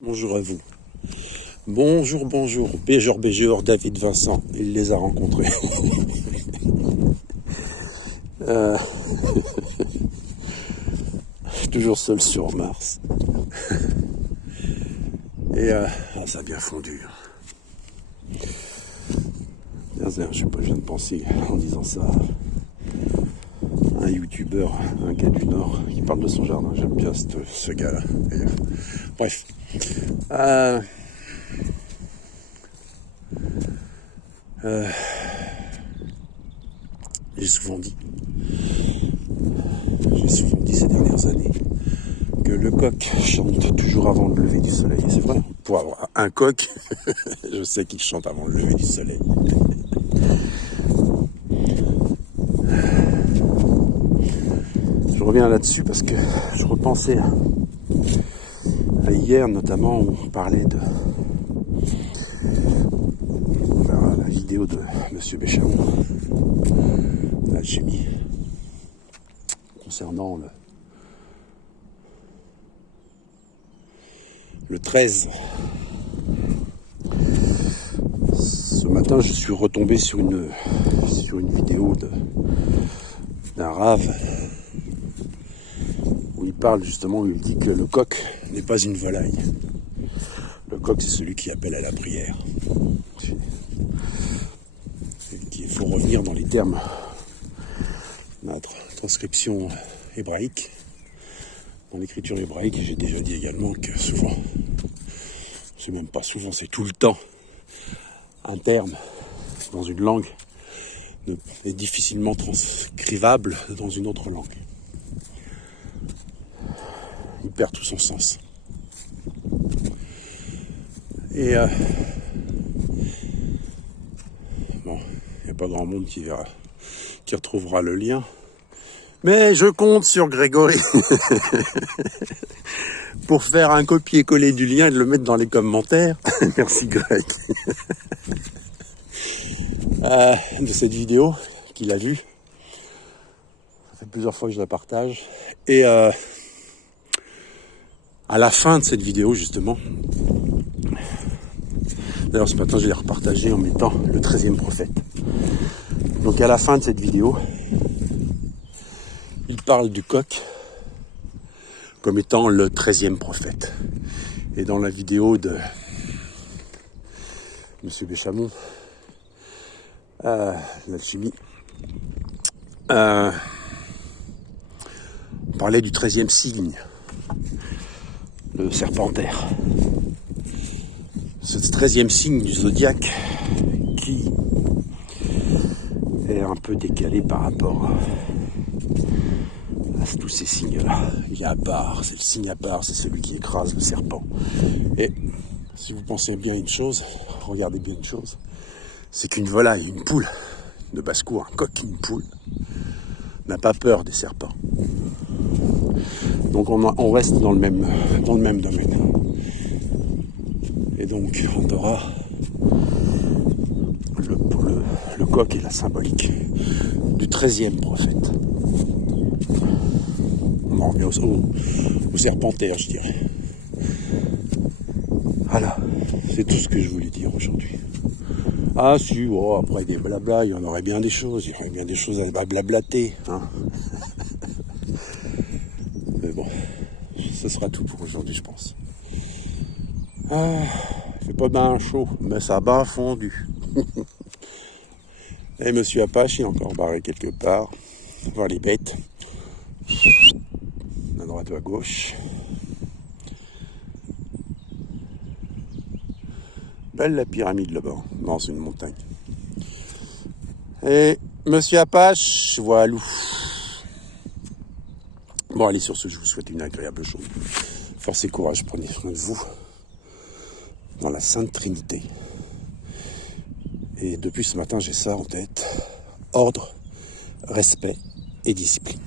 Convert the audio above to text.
Bonjour à vous. Bonjour, Béjor, David Vincent, il les a rencontrés. Euh, Toujours seul sur Mars. Et ça a bien fondu. Je sais pas, je viens de penser en disant ça. Un youtubeur, un gars du Nord qui parle de son jardin. J'aime bien ce gars-là, d'ailleurs. Bref. J'ai souvent dit ces dernières années que le coq chante toujours avant le lever du soleil. C'est vrai, pour avoir un coq, je sais qu'il chante avant le lever du soleil. Je reviens là-dessus parce que je repensais à hier notamment où on parlait de la vidéo de Monsieur Béchamon, l'alchimie, concernant le 13. Ce matin, je suis retombé sur une vidéo d'un rave où il parle justement, où il dit que le coq n'est pas une volaille. Le coq, c'est celui qui appelle à la prière. Il faut revenir dans les termes de notre transcription hébraïque, dans l'écriture hébraïque. Et j'ai déjà dit également que souvent, c'est même pas souvent, c'est tout le temps, un terme dans une langue est difficilement transcrivable dans une autre langue. Il perd tout son sens. Et bon, il n'y a pas grand monde qui retrouvera le lien. Mais je compte sur Grégory pour faire un copier-coller du lien et de le mettre dans les commentaires. Merci Greg. De cette vidéo qu'il a vue. Ça fait plusieurs fois que je la partage. Et à la fin de cette vidéo, justement, d'ailleurs ce matin je l'ai repartagé en mettant le 13e prophète. Donc à la fin de cette vidéo, il parle du coq comme étant le 13e prophète. Et dans la vidéo de Monsieur Béchamon, l'alchimie, on parlait du 13e signe, le serpentaire. Ce 13e signe du zodiaque qui est un peu décalé par rapport à tous ces signes-là. Il est à part, c'est le signe à part, c'est celui qui écrase le serpent. Et si vous pensez bien une chose, regardez bien une chose, c'est qu'une volaille, une poule de basse-cour, un coq, une poule, n'a pas peur des serpents. Donc on reste dans le même domaine. Et donc on aura le coq est la symbolique du 13e prophète. On en revient au serpentaire, je dirais. Voilà, c'est tout ce que je voulais dire aujourd'hui. Ah si, après des blabla, il y en aurait bien des choses, à blablater. Hein. Mais bon, ce sera tout pour aujourd'hui, je pense. Il fait pas bien chaud, mais ça a bien fondu. Et Monsieur Apache est encore barré quelque part, voir les bêtes, à droite ou à gauche. Belle la pyramide là-bas, dans une montagne. Et Monsieur Apache, voilà. Bon, allez, sur ce, je vous souhaite une agréable journée. Force et courage, prenez soin de vous. Dans la Sainte Trinité. Et depuis ce matin, j'ai ça en tête. Ordre, respect et discipline.